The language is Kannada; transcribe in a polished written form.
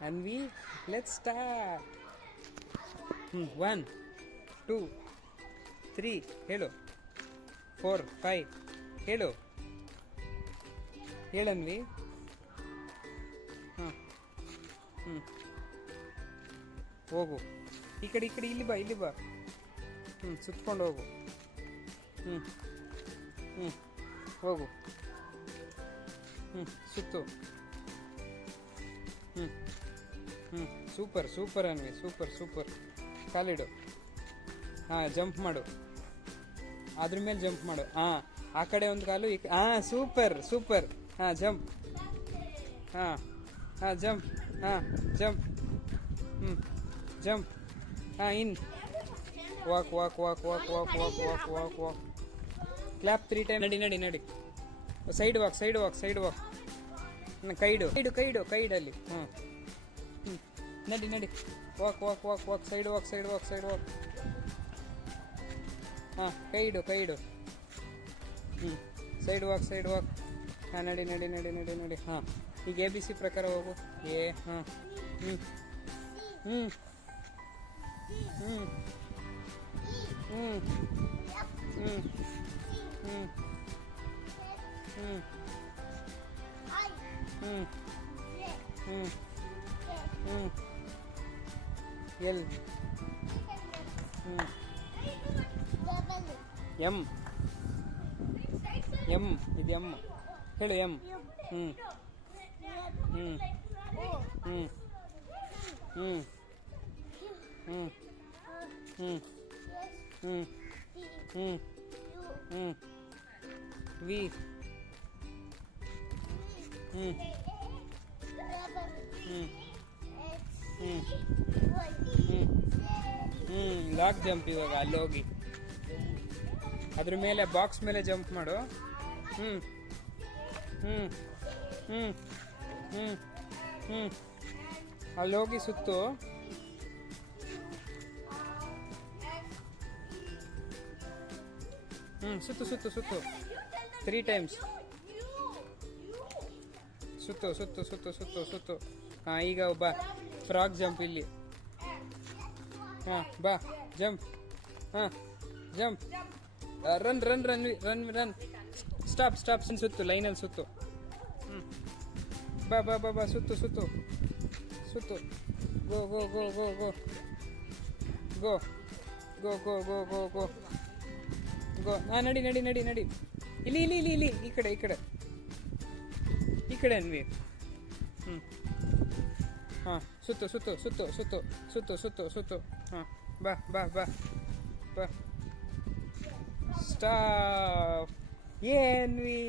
Anvie, let's start. 1 2 3 ಹೇಳು 4 5 ಹೇಳು ಹೇಳನ್ವಿ. ಹಾಂ ಹೋಗು ಈ ಕಡೆ ಇಲ್ಲಿ ಬಾ ಸುತ್ಕೊಂಡು ಹೋಗು. ಹೋಗು ಸುತ್ತು. Super Anvi, super. ಕಾಲಿಡು. ಹಾಂ ಜಂಪ್ ಮಾಡು, ಅದ್ರ ಮೇಲೆ ಜಂಪ್ ಮಾಡು. ಹಾಂ ಆ ಕಡೆ ಒಂದು ಕಾಲು ಹಾಂ ಸೂಪರ್. ಹಾಂ ಜಂಪ್. ಹಾಂ jump. Jump. Jump. In walk. Clap 3 time. ನಡಿ. Side walk. ಕೈಡು ಅಲ್ಲಿ. ನಡಿ. ವಾಕ್. Side walk. ಹಾಂ ಕೈಡು. Side walk. ಹಾಂ ನಡಿ. ಹಾಂ ಈಗ ABC ಪ್ರಕಾರ ಹೋಗು. ಹಾಂ ಎಲ್ ಎಂ ಇದು ಎಂ ಹೇಳು. M V lock jump. ಇವಾಗ ಅಲ್ಲಿ ಹೋಗಿ ಅದ್ರ ಮೇಲೆ ಬಾಕ್ಸ್ ಮೇಲೆ ಜಂಪ್ ಮಾಡು. ಅಲ್ಲಿ ಹೋಗಿ ಸುತ್ತು. ಸುತ್ತು 3 ಟೈಮ್ಸ್. ಸುತ್ತು. ಹಾಂ ಈಗ ಬಾ ಫ್ರಾಗ್ ಜಂಪ್ ಇಲ್ಲಿ. ಹಾಂ ಬಾ ಜಂಪ್. ಹಾಂ ಜಂಪ್. ರನ್. ಸ್ಟಾಪ್. ಸುತ್ತು ಲೈನಲ್ಲಿ ಸುತ್ತು. ಬಾ ಸುತ್ತು. ಗೋ. ಹಾಂ ನಡಿ. ಇಲ್ಲಿ ಈ ಕಡೆ ಅನ್ವಿ. ಹಾಂ ಸುತ್ತು. ಹಾಂ ಬಾ. ಸ್ಟಾಪ್. ಏನ್ವಿ